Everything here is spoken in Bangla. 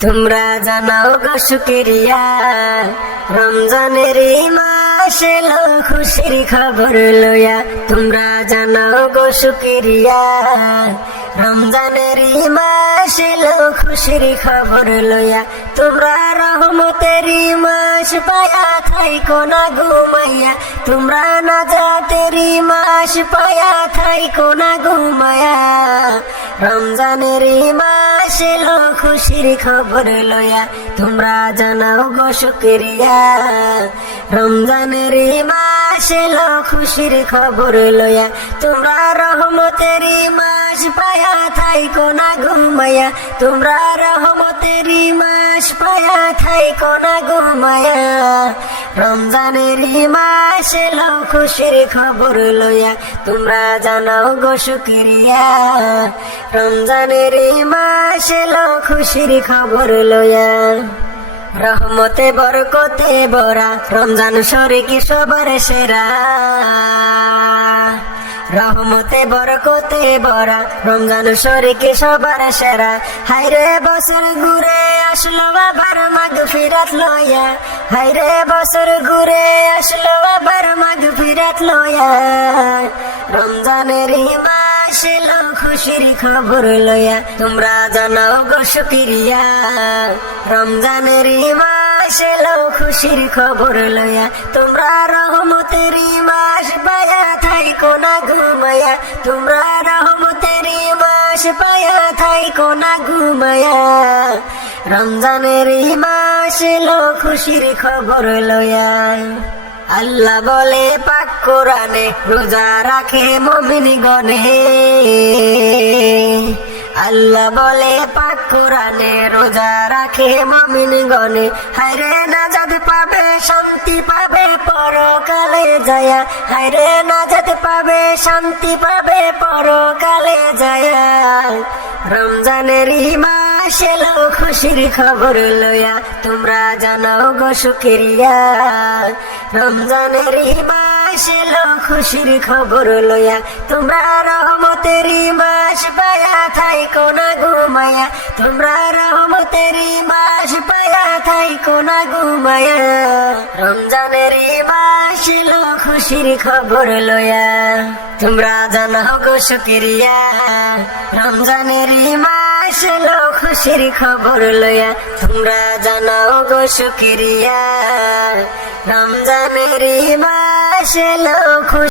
তোমরা জানাও গো শুকরিয়া, রমজানের মাস এলো খুশির খবর লইয়া। তোমরা জানাও গো শুকরিয়া, রমজানের মাস এলো খুশির খবর লইয়া। তোমরা রহমতের মাস পায়া থাইকো না ঘুমাইয়া। তোমরা নাজাতের মাস পায়া থাইকো না ঘুমায়া। রমজানের মাস এলো খুশির খবর লইয়া। তোমরা জানাও গো শুকরিয়া, রমজানের মাস এলো খুশির খবর লইয়া। তোমরা রহমতের মাস পায়া থাইকো না ঘুমায়া। তোমরা রহমতের মাস পায়া থাইকো না ঘুমায়া। রমজানের মাস এলো খুশির খবর লইয়া। তোমরা জানাও গো শুকরিয়া, রমজানের মাস এলো খুশির খবর লইয়া। রহমতে বরকতে ভরা রমজান শরীক সবার সেরা। রহমতে বরকতে ভরা রমজান শরীক সবার সেরা। হায়রে বছর ঘুরে আসলো আবার মাগফিরাত লইয়া। হায়রে বছর ঘুরে আসলো আবার মাগফিরাত লইয়া। রমজানের মাস এলো খুশির খবর লইয়া। তোমরা জানাও গো শুকরিয়া, রমজানের মাস এলো খুশির খবর লইয়া। তোমরা রহমতের মাস পায়া থাইকো না ঘুমায়া। তোমরা রহমতের মাস পায়া থাইকো না ঘুমায়া। রমজানের মাস এলো খুশির খবর লইয়া। আল্লাহ বলে পাক কোরআনে, রোজা রাখে মুমিন গণে। আল্লাহ বলে পাক কোরআনে, রোজা রাখে মুমিন গণে। হায়রে নাজাত পাবে শান্তি পাবে পরকালে যায়া। হায়রে নাজাত পাবে শান্তি পাবে পরকালে যায়া। রমজানের মাস এলো খুশির খবর লইয়া। তোমরা জানাও গো শুকরিয়া, রমজানের মাস এলো খুশির খবর লইয়া। তোমরা রহমতের মাস পায়া থাইকো না ঘুমায়া। তোমরা রহমতের মাস পায়া থাইকো না ঘুমায়া। রমজানের মাস এলো খুশির খবর লইয়া। তোমরা জানাও গো শুকরিয়া, রমজানের মাস এলো খুশির খবর লইয়া। তোমরা জানাও গো শুকরিয়া, রমজানের মাস এলো খুশি।